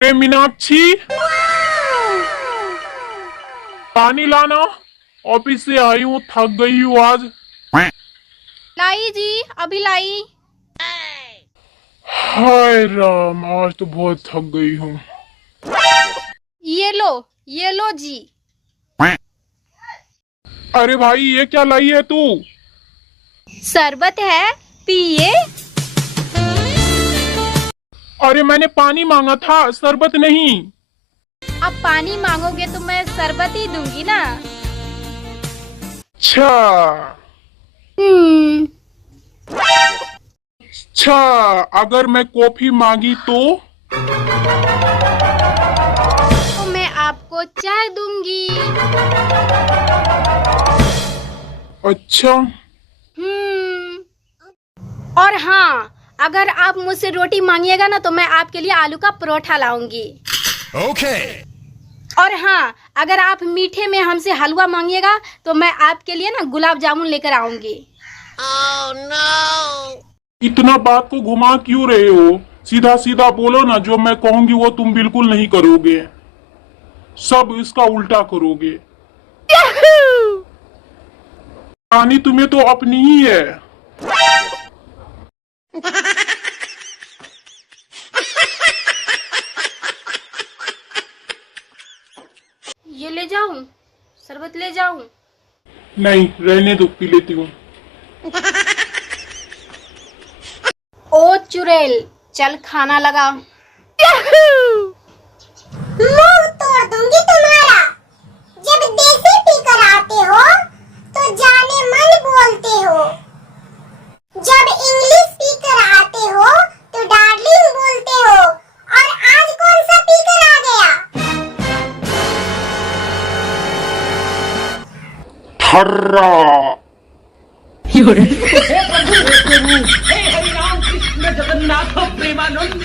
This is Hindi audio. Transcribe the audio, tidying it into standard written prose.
अरे मीनाक्षी, पानी लाना। ऑफिस से आई हूँ, थक गई हूँ आज। लाई जी, अभी लाई। हाय राम, आज तो बहुत थक गई हूँ। ये लो जी। अरे भाई, ये क्या लाई है तू? शरबत है, पिए। अरे मैंने पानी मांगा था, शरबत नहीं। अब पानी मांगोगे तो मैं शरबत ही दूंगी ना। अच्छा हम्म। अच्छा, अगर मैं कॉफी मांगी तो? मैं आपको चाय दूंगी। अच्छा। और हाँ, अगर आप मुझसे रोटी मांगिएगा ना तो मैं आपके लिए आलू का परोठा लाऊंगी। ओके। और हाँ, अगर आप मीठे में हमसे हलवा मांगिएगा तो मैं आपके लिए ना गुलाब जामुन लेकर आऊंगी। इतना बात को घुमा क्यों रहे हो? सीधा सीधा बोलो ना, जो मैं कहूंगी वो तुम बिल्कुल नहीं करोगे, सब इसका उल्टा करोगे। रानी तुम्हें तो अपनी ही है। ये ले जाऊं? शरबत ले जाऊं? नहीं, रहने दो, पी लेती हूँ। ओ चुड़ैल, चल खाना लगा। मुंह तोड़ दूंगी तुम्हारा। जब देसी पीकर आते हो तो जाने मन बोलते हो, जब इंग्लिश पीकर आते हो तो डार्लिंग बोलते हो, और आज कौन सा पीकर आ गया? ठर्रा। हे प्रभु हे प्रभु हे हरि राम कृष्ण जगन्नाथ प्रेमानंद